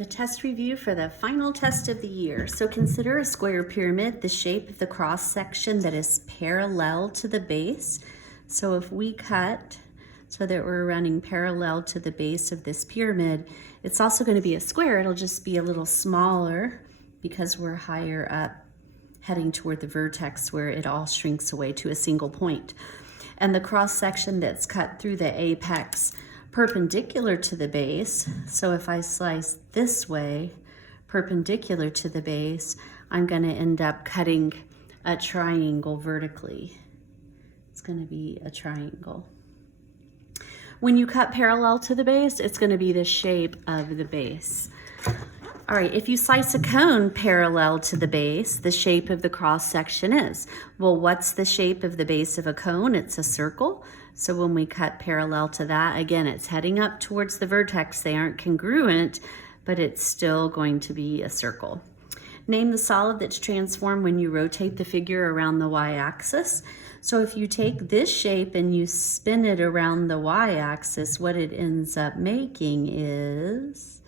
The test review for the final test of the year. So consider a square pyramid, the shape of the cross section that is parallel to the base. So if we cut so that we're running parallel to the base of this pyramid, it's also going to be a square. It'll just be a little smaller because we're higher up heading toward the vertex where it all shrinks away to a single point. And the cross section that's cut through the apex perpendicular to the base. So if I slice this way, perpendicular to the base, I'm going to end up cutting a triangle vertically. It's going to be a triangle. When you cut parallel to the base, it's going to be the shape of the base. All right, if you slice a cone parallel to the base, the shape of the cross section is. Well, what's the shape of the base of a cone? It's a circle. So when we cut parallel to that, again, it's heading up towards the vertex. They aren't congruent, but it's still going to be a circle. Name the solid that's transformed when you rotate the figure around the y-axis. So if you take this shape and you spin it around the y-axis, what it ends up making is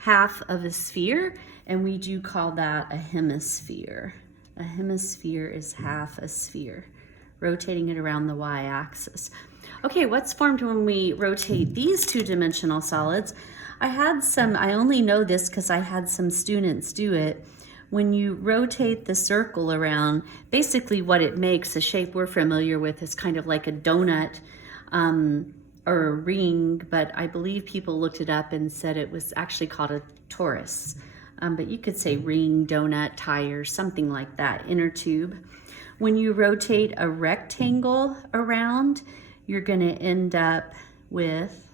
half of a sphere, and we do call that a hemisphere. A hemisphere is half a sphere, rotating it around the y-axis. Okay, what's formed when we rotate these two-dimensional solids? I only know this because I had some students do it. When you rotate the circle around, basically what it makes, the shape we're familiar with, is kind of like a donut or a ring, but I believe people looked it up and said it was actually called a torus. But you could say ring, donut, tire, something like that, inner tube. When you rotate a rectangle around, you're going to end up with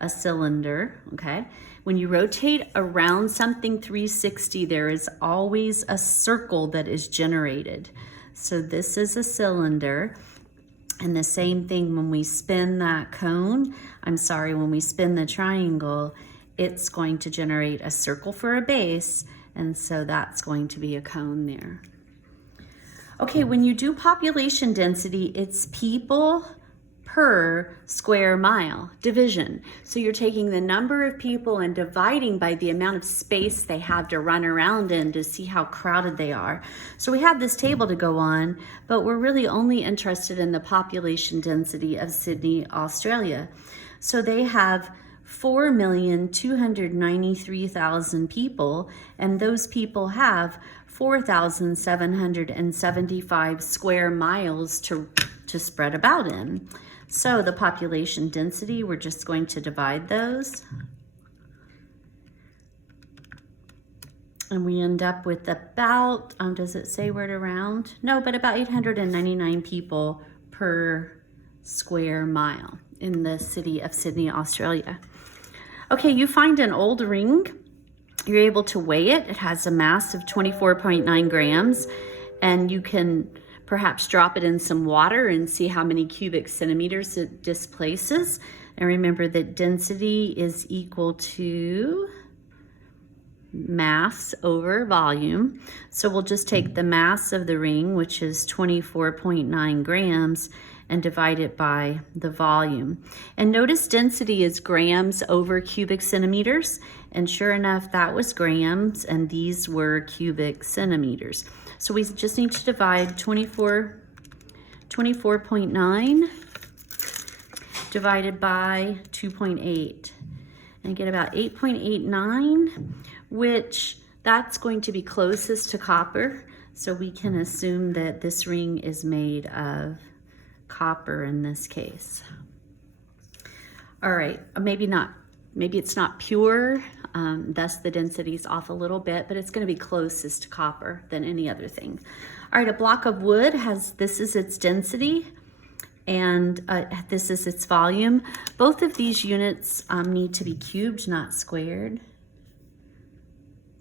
a cylinder, okay? When you rotate around something 360, there is always a circle that is generated. So this is a cylinder. And the same thing when we spin that cone, when we spin the triangle, it's going to generate a circle for a base, and so that's going to be a cone there. Okay, when you do population density, it's people per square mile, division. So you're taking the number of people and dividing by the amount of space they have to run around in to see how crowded they are. So we have this table to go on, but we're really only interested in the population density of Sydney, Australia. So they have 4,293,000 people, and those people have 4,775 square miles to spread about in. So the population density, we're just going to divide those. And we end up with about, does it say word around? No, but about 899 people per square mile in the city of Sydney, Australia. Okay, you find an old ring. You're able to weigh it. It has a mass of 24.9 grams, and you can perhaps drop it in some water and see how many cubic centimeters it displaces. And remember that density is equal to mass over volume. So we'll just take the mass of the ring, which is 24.9 grams, and divide it by the volume. And notice density is grams over cubic centimeters. And sure enough, that was grams, and these were cubic centimeters. So we just need to divide 24.9 divided by 2.8 and get about 8.89, which that's going to be closest to copper. So we can assume that this ring is made of copper in this case. All right, maybe it's not pure, thus the density's off a little bit, but it's going to be closest to copper than any other thing. All right, a block of wood this is its density, and this is its volume. Both of these units need to be cubed, not squared,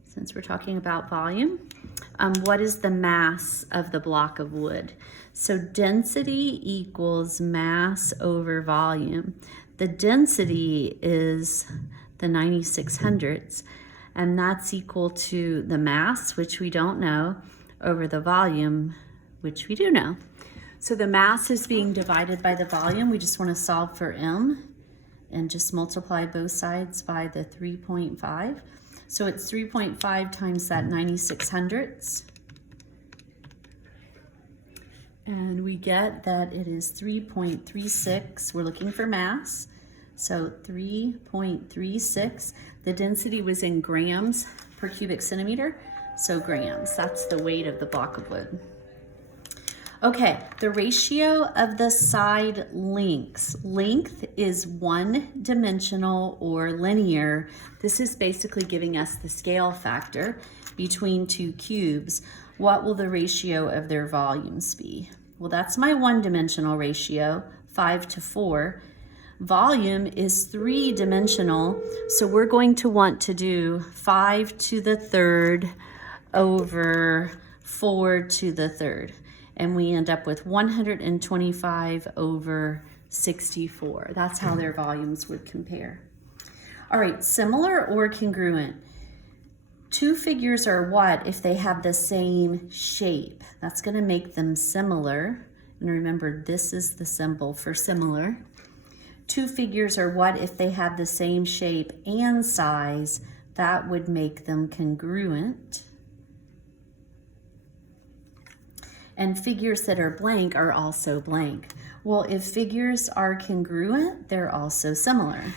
since we're talking about volume. What is the mass of the block of wood? So density equals mass over volume. The density is the 9600ths, and that's equal to the mass, which we don't know, over the volume, which we do know. So the mass is being divided by the volume. We just want to solve for m. and just multiply both sides by the 3.5. So it's 3.5 times that 96 hundredths. And we get that it is 3.36. We're looking for mass. So 3.36. The density was in grams per cubic centimeter. So grams, that's the weight of the block of wood. Okay, the ratio of the side lengths. Length is one-dimensional or linear. This is basically giving us the scale factor between two cubes. What will the ratio of their volumes be? Well, that's my one-dimensional ratio, 5 to 4. Volume is three-dimensional, so we're going to want to do 5 to the third over 4 to the third. And we end up with 125 over 64. That's how their volumes would compare. All right, similar or congruent? Two figures are what if they have the same shape? That's going to make them similar. And remember, this is the symbol for similar. Two figures are what if they have the same shape and size? That would make them congruent. And figures that are blank are also blank. Well, if figures are congruent, they're also similar.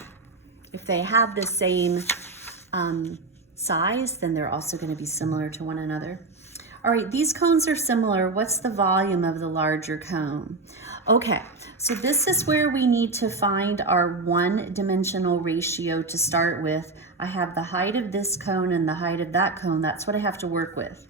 If they have the same size, then they're also going to be similar to one another. All right, these cones are similar. What's the volume of the larger cone? Okay, so this is where we need to find our one-dimensional ratio to start with. I have the height of this cone and the height of that cone. That's what I have to work with.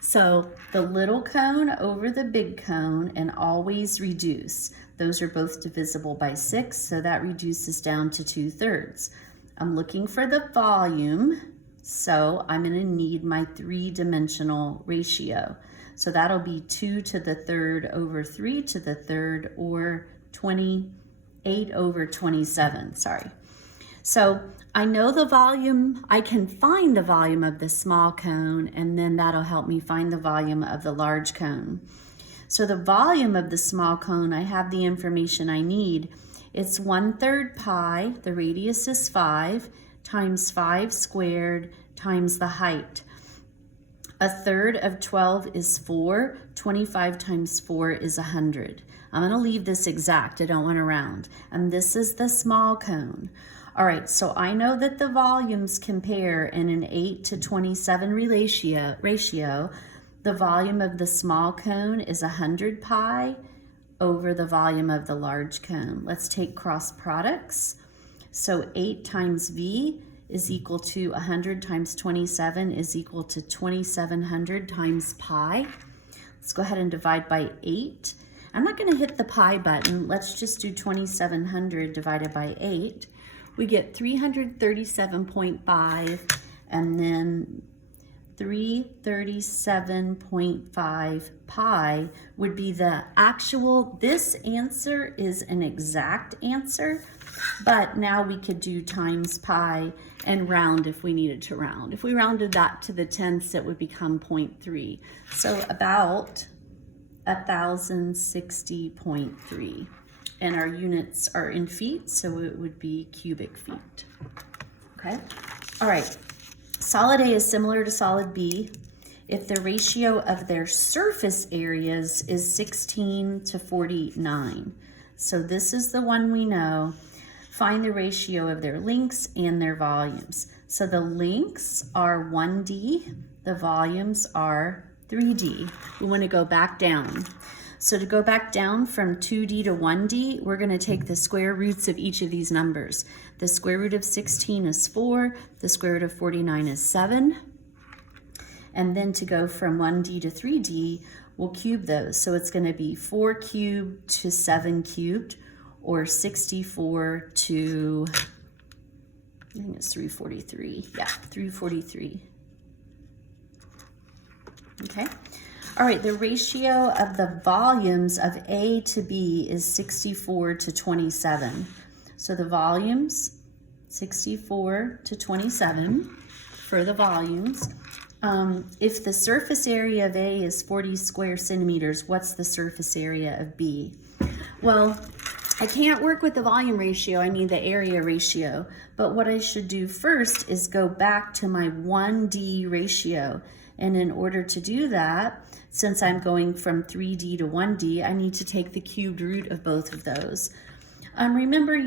So the little cone over the big cone, and always reduce. Those are both divisible by 6, so that reduces down to 2/3. I'm looking for the volume, so I'm going to need my three-dimensional ratio. So that'll be 2 to the third over 3 to the third, or 28 over 27, sorry. So I know the volume, I can find the volume of the small cone, and then that'll help me find the volume of the large cone. So the volume of the small cone, I have the information I need. It's 1/3 pi, the radius is 5, times 5 squared times the height. 1/3 of 12 is 4, 25 times 4 is 100. I'm gonna leave this exact, I don't wanna round. And this is the small cone. All right, so I know that the volumes compare in an 8 to 27 ratio. The volume of the small cone is 100 pi over the volume of the large cone. Let's take cross products. So 8 times V is equal to 100 times 27 is equal to 2700 times pi. Let's go ahead and divide by 8. I'm not going to hit the pi button. Let's just do 2700 divided by 8. We get 337.5, and then 337.5 pi would be the actual. This answer is an exact answer, but now we could do times pi and round if we needed to round. If we rounded that to the tenths, it would become 0.3. So about 1060.3. And our units are in feet, so it would be cubic feet. Okay? All right. Solid A is similar to solid B if the ratio of their surface areas is 16 to 49. So this is the one we know. Find the ratio of their lengths and their volumes. So the lengths are 1D, the volumes are 3D. We want to go back down. So to go back down from 2D to 1D, we're going to take the square roots of each of these numbers. The square root of 16 is 4, the square root of 49 is 7. And then to go from 1D to 3D, we'll cube those. So it's going to be 4 cubed to 7 cubed, or 64 to, I think it's 343. Yeah, 343. Okay. All right, the ratio of the volumes of A to B is 64 to 27. So the volumes, 64 to 27 for the volumes. If the surface area of A is 40 square centimeters, what's the surface area of B? Well, I can't work with the volume ratio, I need the area ratio. But what I should do first is go back to my 1D ratio. And in order to do that, since I'm going from 3D to 1D, I need to take the cubed root of both of those. Remember,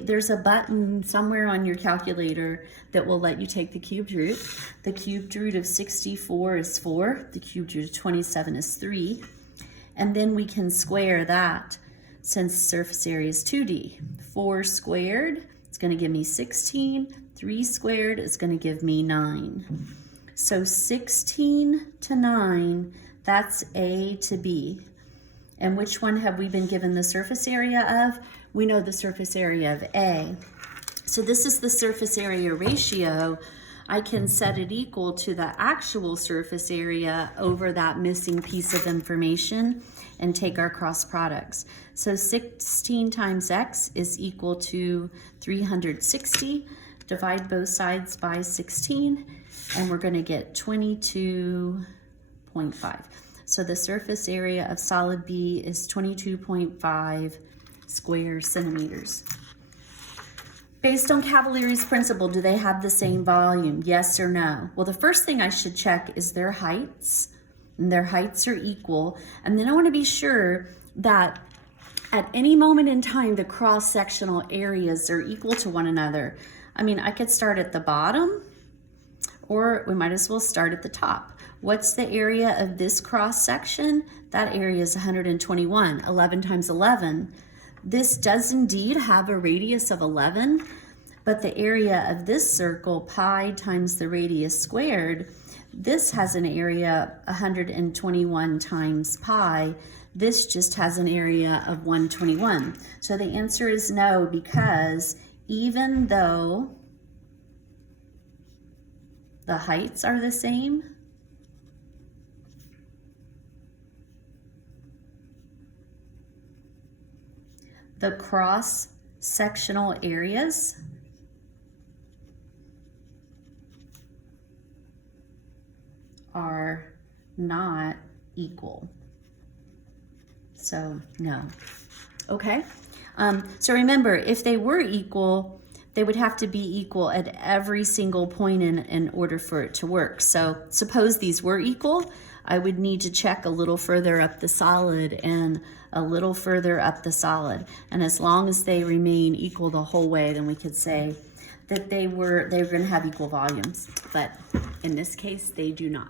there's a button somewhere on your calculator that will let you take the cubed root. The cubed root of 64 is 4. The cubed root of 27 is 3. And then we can square that since surface area is 2D. 4 squared, it's going to give me 16. 3 squared is going to give me 9. So 16 to 9, that's A to B. And which one have we been given the surface area of? We know the surface area of A. So this is the surface area ratio. I can set it equal to the actual surface area over that missing piece of information and take our cross products. So 16 times x is equal to 360. Divide both sides by 16, and we're going to get 22.5. So the surface area of solid B is 22.5 square centimeters. Based on Cavaliere's principle, do they have the same volume? Yes or no? Well, the first thing I should check is their heights, and their heights are equal. And then I want to be sure that at any moment in time, the cross-sectional areas are equal to one another. I mean, I could start at the bottom, or we might as well start at the top. What's the area of this cross-section? That area is 121, 11 times 11. This does indeed have a radius of 11, but the area of this circle, pi times the radius squared, this has an area 121 times pi. This just has an area of 121. So the answer is no, because even though the heights are the same, the cross-sectional areas are not equal. So no. Okay? So remember, if they were equal, they would have to be equal at every single point in order for it to work. So suppose these were equal, I would need to check a little further up the solid and a little further up the solid. And as long as they remain equal the whole way, then we could say that they were going to have equal volumes. But in this case, they do not.